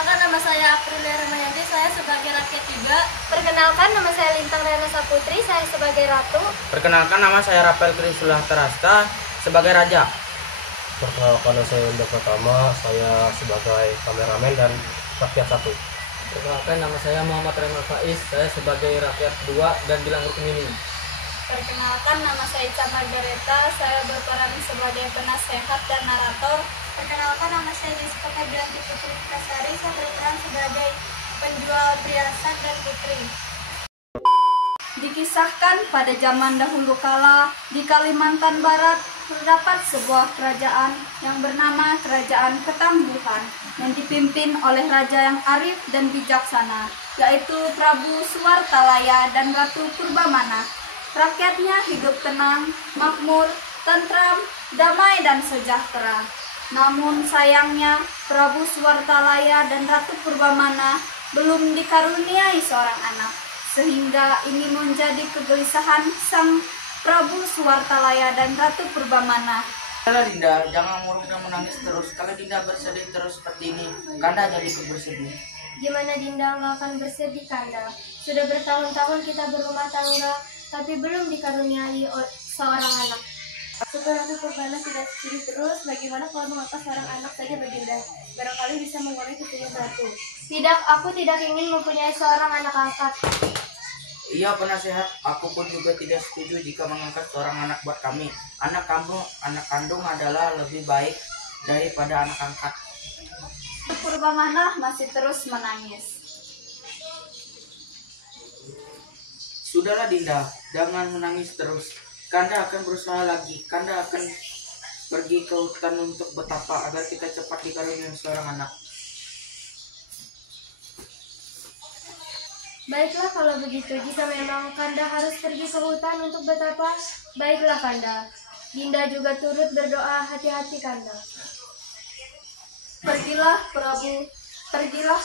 Perkenalkan, nama saya Aprilia Ramayanti, saya sebagai rakyat juga. Perkenalkan, nama saya Lintang Rana Saputri, saya sebagai ratu. Perkenalkan, nama saya Rafael Krisulah Terasta sebagai raja. Perkenalkan, nama saya Indah Pratama, saya sebagai kameramen dan rakyat satu. Perkenalkan, nama saya Muhammad Remal Faiz, saya sebagai rakyat 2 dan Gilang Rukmini. Perkenalkan, nama saya Ica Margareta, saya berperan sebagai penasehat dan narator. Perkenalkan, nama saya Jessica Febrianti Putri Kasari, saya berperan sebagai penjual perhiasan dan putri. Dikisahkan pada zaman dahulu kala di Kalimantan Barat terdapat sebuah kerajaan yang bernama Kerajaan Ketangguhan yang dipimpin oleh raja yang arif dan bijaksana, yaitu Prabu Suwartalaya dan Ratu Purbamana. Rakyatnya hidup tenang, makmur, tentram, damai dan sejahtera. Namun sayangnya Prabu Suwartalaya dan Ratu Purbamana belum dikaruniai seorang anak, sehingga ini menjadi kegelisahan sang Prabu Suwartalaya dan Ratu Purbamana. Kalau Dinda, jangan murung dan menangis terus. Kalau Dinda bersedih terus seperti ini, Kanda jadi bersedih. Gimana Dinda nggak akan bersedih, Kanda? Sudah bertahun-tahun kita berumah tangga, tapi belum dikaruniai seorang anak. Setelah Ratu Purbamana tidak sedih terus, bagaimana kalau mengapas seorang anak saja Baginda? Barangkali bisa mengurangi kesedihan Ratu. Tidak, aku tidak ingin mempunyai seorang anak angkat. Iya penasehat, aku pun juga tidak setuju jika mengangkat seorang anak buat kami. Anak kandung adalah lebih baik daripada anak angkat. Purbamana masih terus menangis. Sudahlah Dinda, jangan menangis terus. Kanda akan berusaha lagi. Kanda akan pergi ke hutan untuk bertapa agar kita cepat dikaruniai seorang anak. Baiklah kalau begitu, jika memang Kanda harus pergi ke hutan untuk bertapa, baiklah Kanda. Dinda juga turut berdoa, hati-hati Kanda. Pergilah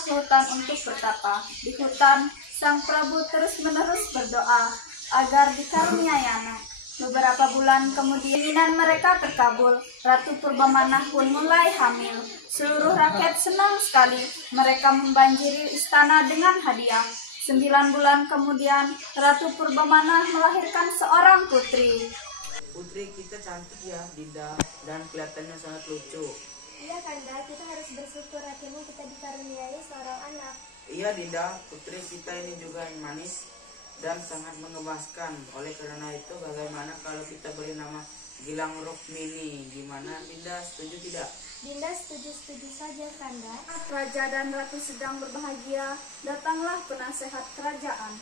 ke hutan untuk bertapa. Di hutan, sang Prabu terus-menerus berdoa agar dikaruniai anak. Beberapa bulan kemudian keinginan mereka terkabul. Ratu Purbamana pun mulai hamil. Seluruh rakyat senang sekali. Mereka membanjiri istana dengan hadiah. 9 bulan kemudian, Ratu Purbamana melahirkan seorang putri. Putri kita cantik ya Dinda, dan kelihatannya sangat lucu. Iya Kanda, kita harus bersyukur akhirnya kita dikaruniai seorang anak. Iya Dinda, putri kita ini juga yang manis dan sangat mengemaskan. Oleh karena itu, bagaimana kalau kita beri nama Gilang Rukmini? Gimana Dinda, setuju tidak? Dinda setuju-setuju saja Kanda. Raja dan Ratu sedang berbahagia, datanglah penasehat kerajaan.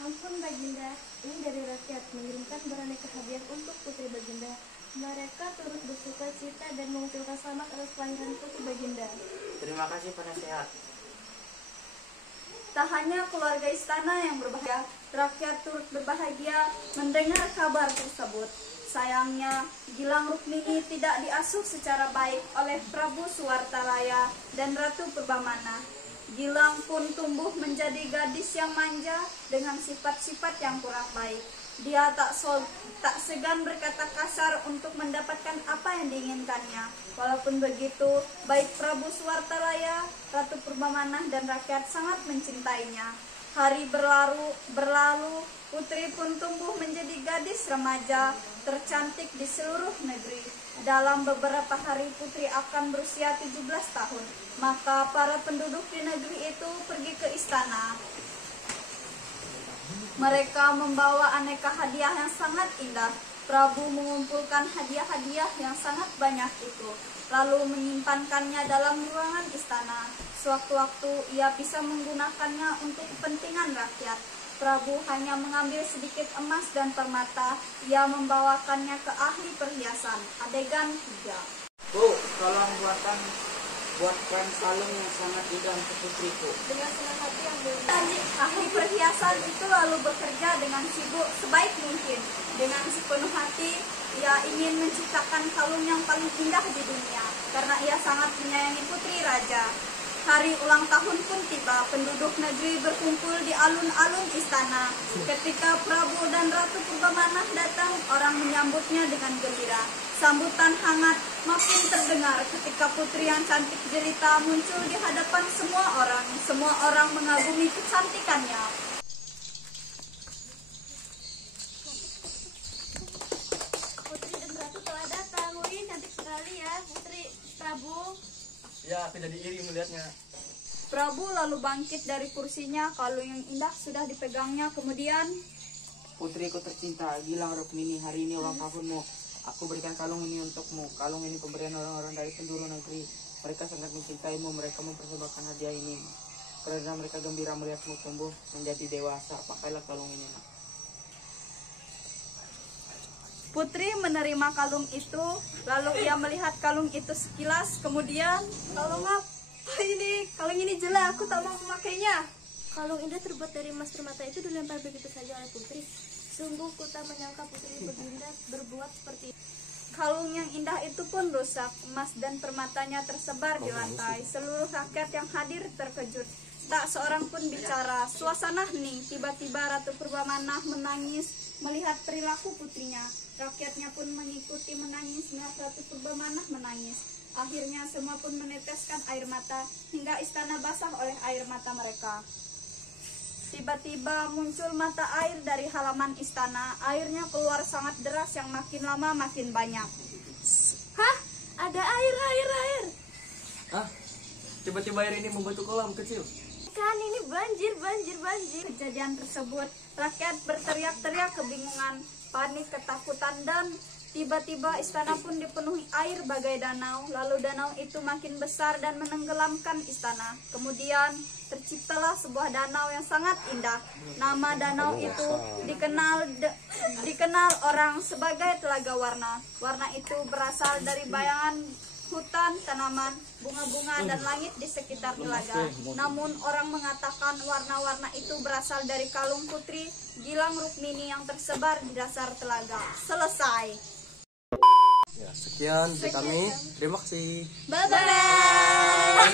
Ampun Baginda, ini dari rakyat mengirimkan beraneka hadiah untuk putri Baginda. Mereka turut bersuka cita dan mengucapkan selamat atas kelahiran putri Baginda. Terima kasih penasehat. Tak hanya keluarga istana yang berbahagia, rakyat turut berbahagia mendengar kabar tersebut. Sayangnya, Gilang Rukmini tidak diasuh secara baik oleh Prabu Suwartalaya dan Ratu Purbamana. Gilang pun tumbuh menjadi gadis yang manja dengan sifat-sifat yang kurang baik. Dia tak segan berkata kasar untuk mendapatkan apa yang diinginkannya. Walaupun begitu, baik Prabu Suwartalaya, Ratu Purbamana dan rakyat sangat mencintainya. Hari berlalu, putri pun tumbuh menjadi gadis remaja tercantik di seluruh negeri. Dalam beberapa hari putri akan berusia 17 tahun. Maka para penduduk di negeri itu pergi ke istana. Mereka membawa aneka hadiah yang sangat indah. Prabu mengumpulkan hadiah-hadiah yang sangat banyak itu, lalu menyimpankannya dalam ruangan istana. Sewaktu-waktu ia bisa menggunakannya untuk kepentingan rakyat. Prabu hanya mengambil sedikit emas dan permata. Ia membawakannya ke ahli perhiasan. Adegan 3. Bu, tolong buatkan kalung yang sangat indah untuk putriku. Dengan senang hati yang Ahli perhiasan itu lalu bekerja dengan sibuk sebaik mungkin. Dengan sepenuh hati, ia ingin menciptakan kalung yang paling indah di dunia, karena ia sangat menyayangi putri raja. Hari ulang tahun pun tiba, penduduk negeri berkumpul di alun-alun istana. Ketika Prabu dan Ratu Purbamana datang, orang menyambutnya dengan gembira. Sambutan hangat makin terdengar ketika putri yang cantik jelita muncul di hadapan semua orang. Semua orang mengagumi kecantikannya. Putri dan Ratu telah datang. Wih, cantik sekali ya, Putri Prabu. Ya, aku jadi iri melihatnya. Prabu lalu bangkit dari kursinya, kalung yang indah sudah dipegangnya. Kemudian, Putriku tercinta, Gilang Rukmini, hari ini ulang tahunmu. Aku berikan kalung ini untukmu. Kalung ini pemberian orang-orang dari penjuru negeri. Mereka sangat mencintaimu, mereka mempersembahkan hadiah ini. Karena mereka gembira melihatmu tumbuh menjadi dewasa. Pakailah kalung ini, nak. Putri menerima kalung itu, lalu ia melihat kalung itu sekilas. Kemudian, kalung apa ini? Kalung ini jelek, aku tak mau memakainya. Kalung indah terbuat dari emas permata itu dilempar begitu saja oleh Putri. Sungguh ku tak menyangka Putri Baginda berbuat seperti itu. Kalung yang indah itu pun rusak, emas dan permatanya tersebar di lantai. Seluruh rakyat yang hadir terkejut. Tak seorang pun bicara. Suasana hening. Tiba-tiba Ratu Purbamana menangis melihat perilaku putrinya. Rakyatnya pun mengikuti menangis melihat Ratu Purbamana menangis. Akhirnya semua pun meneteskan air mata hingga istana basah oleh air mata mereka. Tiba-tiba muncul mata air dari halaman istana. Airnya keluar sangat deras yang makin lama makin banyak. Hah? Ada air. Ah, tiba-tiba air ini membentuk kolam kecil. Kan ini banjir. Kejadian tersebut, rakyat berteriak-teriak kebingungan, panik, ketakutan, dan tiba-tiba istana pun dipenuhi air bagai danau. Lalu danau itu makin besar dan menenggelamkan istana. Kemudian terciptalah sebuah danau yang sangat indah. Nama danau itu dikenal orang sebagai Telaga Warna. Warna itu berasal dari bayangan hutan, tanaman, bunga-bunga, dan langit di sekitar telaga. Namun orang mengatakan warna-warna itu berasal dari kalung putri Gilang Rukmini yang tersebar di dasar telaga. Selesai. Ya, sekian dari kami. Terima kasih. Bye-bye.